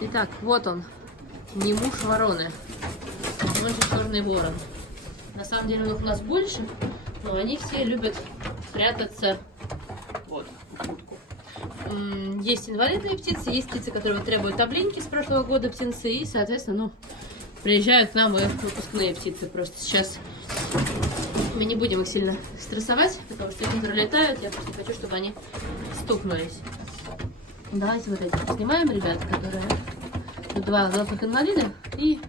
Итак, вот он, не муж вороны, он же черный ворон. На самом деле он у нас больше, но они все любят прятаться вот в будку. Есть инвалидные птицы, есть птицы, которые требуют таблинки с прошлого года птенцы, и, соответственно, ну, приезжают к нам и выпускные птицы. Просто сейчас мы не будем их сильно стрессовать, потому что они пролетают, я просто хочу, чтобы они стукнулись. Давайте вот эти снимаем, ребят, которые... Тут два взрослых инвалида и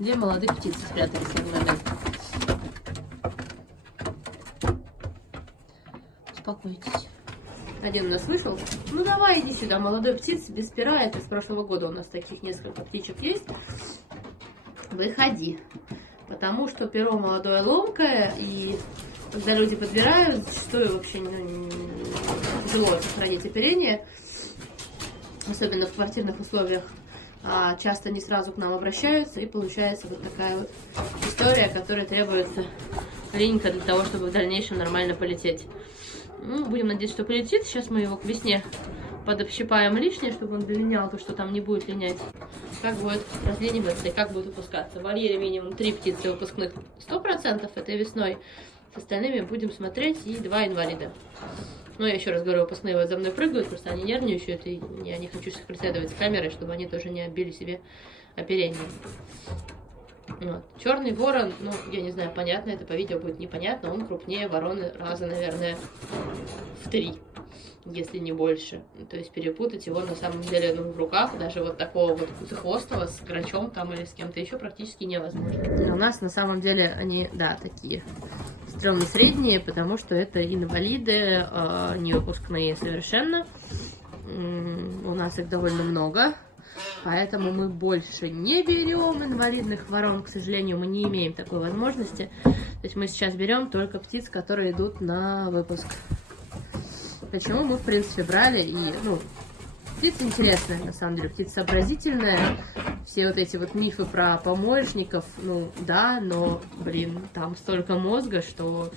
две молодых птицы спрятались в один момент. Успокойтесь. Один у нас вышел. Ну давай, иди сюда, молодой птиц, без пера. Это с прошлого года у нас таких несколько птичек есть. Выходи. Потому что перо молодое ломкое, и когда люди подбирают, зачастую вообще тяжело сохранить оперение. Особенно в квартирных условиях. Часто не сразу к нам обращаются, и получается вот такая вот история, которая требуется клиника для того, чтобы в дальнейшем нормально полететь. Ну, будем надеяться, что полетит. Сейчас мы его к весне подобщипаем лишнее, чтобы он долинял, то что там не будет линять. Как будет разлениваться и как будет выпускаться. В вольере минимум 3 птицы выпускных 100% этой весной. С остальными будем смотреть, и 2 инвалида. Но я еще раз говорю, выпускные вот за мной прыгают, просто они нервничают, и я не хочу их преследовать с камерой, чтобы они тоже не оббили себе оперение. Вот. Черный ворон, ну, я не знаю, понятно, это по видео будет непонятно, он крупнее вороны раза, наверное, в 3, если не больше. То есть перепутать его на самом деле, ну, в руках, даже вот такого вот куцехвостого с грачом там или с кем-то еще практически невозможно. Но у нас на самом деле они, да, такие стрёмно средние, потому что это инвалиды, не выпускные совершенно. У нас их довольно много. Поэтому мы больше не берем инвалидных ворон, к сожалению, мы не имеем такой возможности. То есть мы сейчас берем только птиц, которые идут на выпуск. Почему мы, в принципе, брали и, ну, птица интересная, на самом деле, птица сообразительная. Все вот эти вот мифы про помоечников, ну, да, но, блин, там столько мозга, что,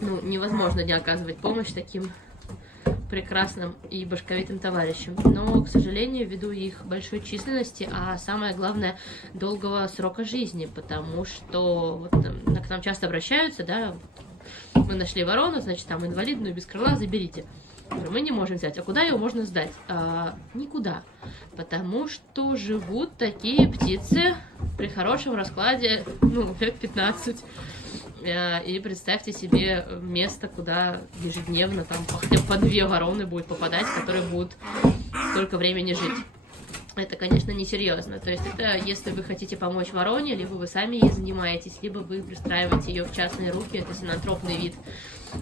ну, невозможно не оказывать помощь таким прекрасным и башковитым товарищам. Но, к сожалению, ввиду их большой численности, а самое главное, долгого срока жизни, потому что вот, к нам часто обращаются, да, мы нашли ворону, значит, там инвалидную, без крыла, заберите. Мы не можем взять. А куда его можно сдать? Никуда. Потому что живут такие птицы при хорошем раскладе, ну, лет 15. И представьте себе место, куда ежедневно там хотя бы по 2 вороны будет попадать, которые будут столько времени жить. Это, конечно, несерьезно. То есть это если вы хотите помочь вороне, либо вы сами ей занимаетесь, либо вы пристраиваете ее в частные руки. Это синантропный вид.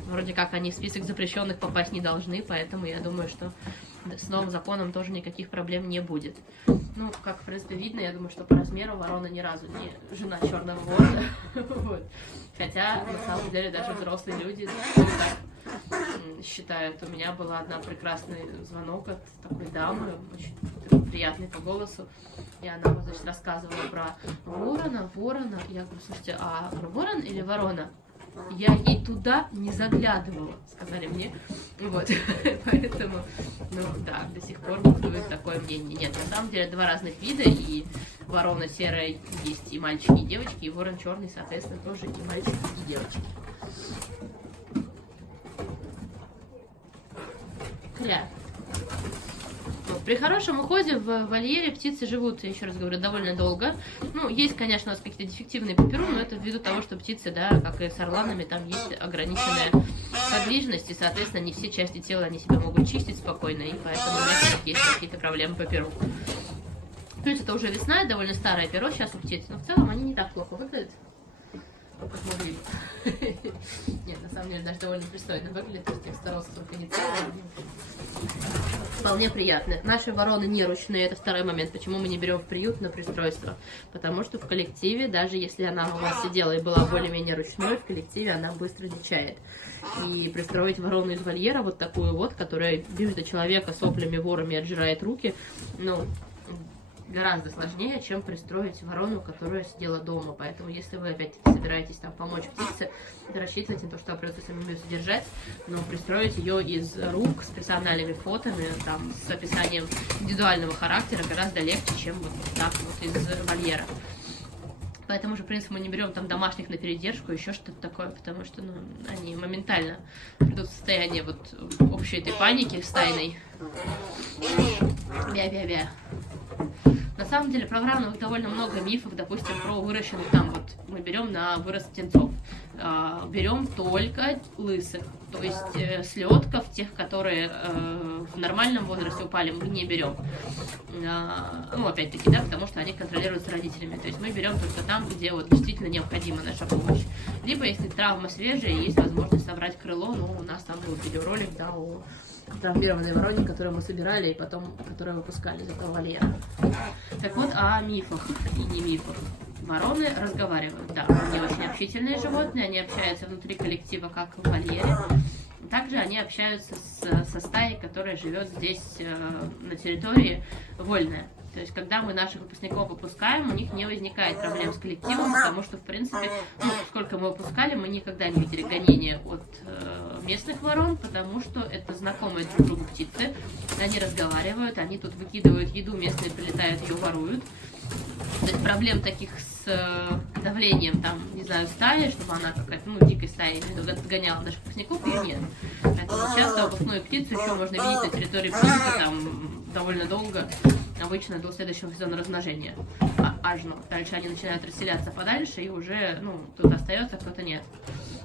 Вроде как они в список запрещенных попасть не должны, поэтому я думаю, что с новым законом тоже никаких проблем не будет. Ну, как в принципе видно, я думаю, что по размеру ворона ни разу не жена черного ворона. Вот. Хотя, на самом деле, даже взрослые люди так считают. У меня была одна прекрасный звонок от такой дамы, очень приятный по голосу, и она, значит, рассказывала про ворона. Я говорю, слушайте, а ворон или ворона? Я ей туда не заглядывала, сказали мне. Вот, поэтому, ну да, до сих пор бытует такое мнение. Нет, на самом деле 2 разных вида, и ворона серая есть и мальчики, и девочки, и ворон черный, соответственно, тоже и мальчики, и девочки. Кля. При хорошем уходе в вольере птицы живут, я еще раз говорю, довольно долго. Ну, есть, конечно, у нас какие-то дефективные по перу, но это ввиду того, что птицы, да, как и с орланами, там есть ограниченная подвижность, и, соответственно, не все части тела они себя могут чистить спокойно, и поэтому у нас есть какие-то проблемы по перу. Плюс это уже весна, довольно старое перо сейчас у птиц, но в целом они не так плохо выглядят, как мы видим. Нет, на самом деле даже довольно пристойно выглядит, то есть их старался только не целый. Вполне приятно. Наши вороны не ручные, это второй момент, почему мы не берем в приют на пристройство. Потому что в коллективе, даже если она у вас сидела и была более-менее ручной, в коллективе она быстро дичает. И пристроить ворону из вольера, вот такую вот, которая бежит от человека соплями, ворами отжирает руки, ну, гораздо сложнее, чем пристроить ворону, которая сидела дома. Поэтому, если вы опять-таки собираетесь там помочь птице, рассчитывайте на то, что придется самим ее содержать, но пристроить ее из рук с персональными фотами, там, с описанием индивидуального характера гораздо легче, чем вот так вот из вольера. По этому же принципу мы не берем там домашних на передержку, еще что-то такое, потому что, ну, они моментально придут в состояние вот общей этой паники стайной. Бя-бя-бя. На самом деле про вороновых довольно много мифов, допустим, про выращенных там вот мы берем на вырост птенцов. Берем только лысых, то есть слетков, тех, которые в нормальном возрасте упали, мы не берем. Ну, опять-таки, да, потому что они контролируются родителями. То есть мы берем только там, где вот действительно необходима наша помощь. Либо, если травма свежая, есть возможность собрать крыло, ну, у нас там был видеоролик, да, о травмированной вороне, которую мы собирали и потом, которую выпускали из этого вольера. Так вот, о мифах и не мифах. Вороны разговаривают, да, они очень общительные животные, они общаются внутри коллектива, как в вольере. Также они общаются со стаей, которая живет здесь на территории вольная. То есть, когда мы наших выпускников выпускаем, у них не возникает проблем с коллективом, потому что, в принципе, ну, сколько мы выпускали, мы никогда не видели гонения от местных ворон, потому что это знакомые друг другу птицы. Они разговаривают, они тут выкидывают еду, местные прилетают, ее воруют. То есть проблем таких с давлением, там, не знаю, стаи, чтобы она какая-то, ну, дикой стаей отгоняла наших выпускников, ее нет. Поэтому часто выпускную птицу еще можно видеть на территории птицы там довольно долго, обычно до следующего сезона размножения. Аж, ну, дальше они начинают расселяться подальше, и уже, ну, кто-то остается, кто-то нет.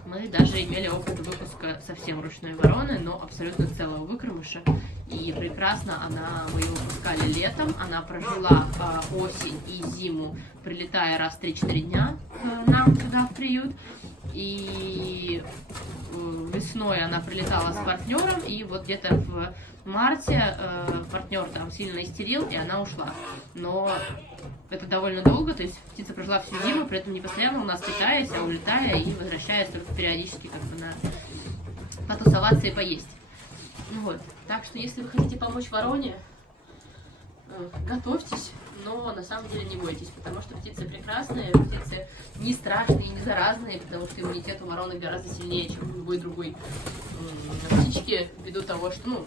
Мы даже имели опыт выпуска совсем ручной вороны, но абсолютно целого выкормыша. И прекрасно мы ее выпускали летом. Она прожила осень и зиму, прилетая раз в 3-4 дня к нам туда в приют. И весной она прилетала с партнером, и вот где-то в марте партнер там сильно истерил, и она ушла. Но это довольно долго, то есть птица прожила всю зиму, при этом не постоянно у нас питаясь, а улетая и возвращаясь только периодически как бы на потусоваться и поесть. Вот. Так что если вы хотите помочь вороне, готовьтесь, но на самом деле не бойтесь, потому что птицы прекрасные, птицы не страшные, не заразные, потому что иммунитет у вороны гораздо сильнее, чем у любой другой птички, ввиду того, что, ну,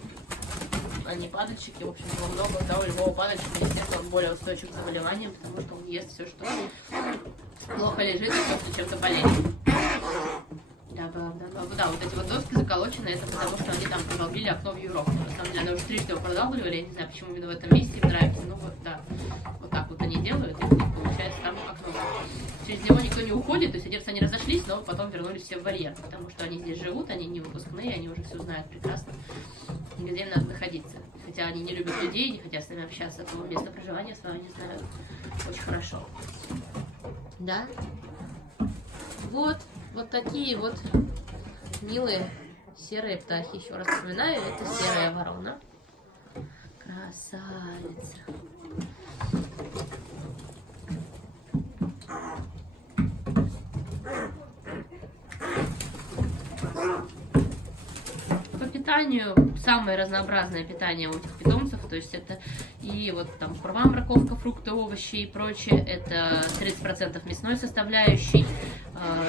они падальщики, в общем, много, да, у любого падальщика, естественно, он более устойчив к заболеваниям, потому что он ест все, что плохо лежит, и просто чем-то болеет. Да, вот эти вот доски заколочены, это потому что они там продолбили окно в Европу. На самом деле, они уже трижды его продалбливали, я не знаю, почему именно в этом месте им нравится, ну вот, да, вот так вот они делают, и получается там окно. Через него никто не уходит, то есть одержцы они разошлись, но потом вернулись все в вольер, потому что они здесь живут, они не выпускные, они уже все знают прекрасно, где им надо находиться. Хотя они не любят людей, не хотят с нами общаться, то место проживания с вами не знают очень хорошо. Да? Вот такие вот милые серые птахи. Еще раз вспоминаю, это серая ворона. Красавица. По питанию самое разнообразное питание у этих питомцев, то есть это и вот там шаурма, морковка, фрукты, овощи и прочее, это 30% мясной составляющей,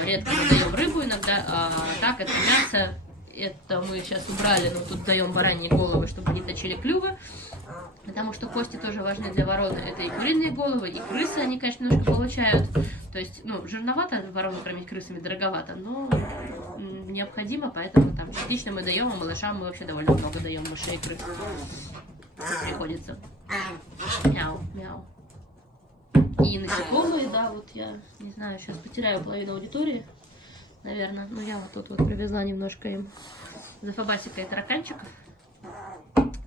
редко мы даем рыбу иногда, а так это мясо, это мы сейчас убрали, но тут даем бараньи головы, чтобы не точили клювы, потому что кости тоже важны для вороны, это и куриные головы, и крысы они, конечно, немножко получают, то есть, ну, жирновато ворону кормить крысами, дороговато, но необходимо, поэтому там частично мы даем, а малышам мы вообще довольно много даем мышей и крыс. Приходится. Мяу, мяу. И насекомые, да, вот я, не знаю, сейчас потеряю половину аудитории, наверное. Ну, я вот тут вот привезла немножко им зафабасика и тараканчиков.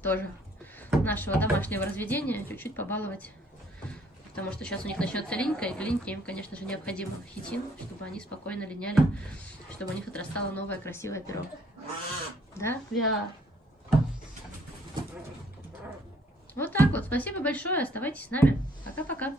Тоже нашего домашнего разведения, чуть-чуть побаловать. Потому что сейчас у них начнется линька, и к линьке им, конечно же, необходим хитин, чтобы они спокойно линяли, чтобы у них отрастало новое красивое перо. Да, Виа? Вот так вот. Спасибо большое. Оставайтесь с нами. Пока-пока.